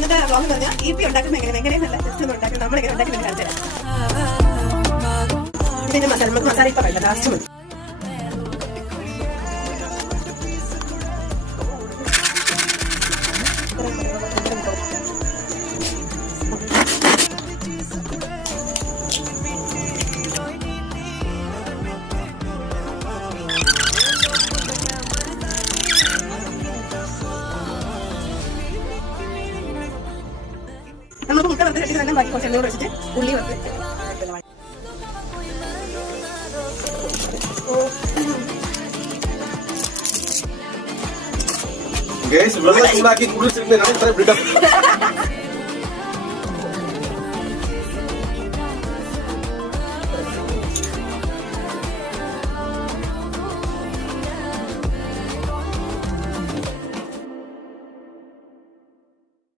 ഇന്നത്തെ വ്ളോഗ് എന്ന് പറഞ്ഞാൽ ഈപ്പി ഉണ്ടാക്കുമ്പോൾ എങ്ങനെയെന്നല്ല ജസ്റ്റ് ഒന്ന് ഉണ്ടാക്കി നമ്മളെങ്ങനെ ഉണ്ടാക്കി കാണിച്ചു തരാം. ഇതിന്റെ മസാല ഇപ്പം വേണ്ട, ലാസ്റ്റ് മതി. നമുക്ക് മുട്ട വെറുതെ കെട്ടി തന്നെ ബാക്കി കുറച്ച് എണ്ണ വെച്ചിട്ട് ഉള്ളി വെച്ച് വെള്ളം ചൂടാക്കി കൂടുതൽ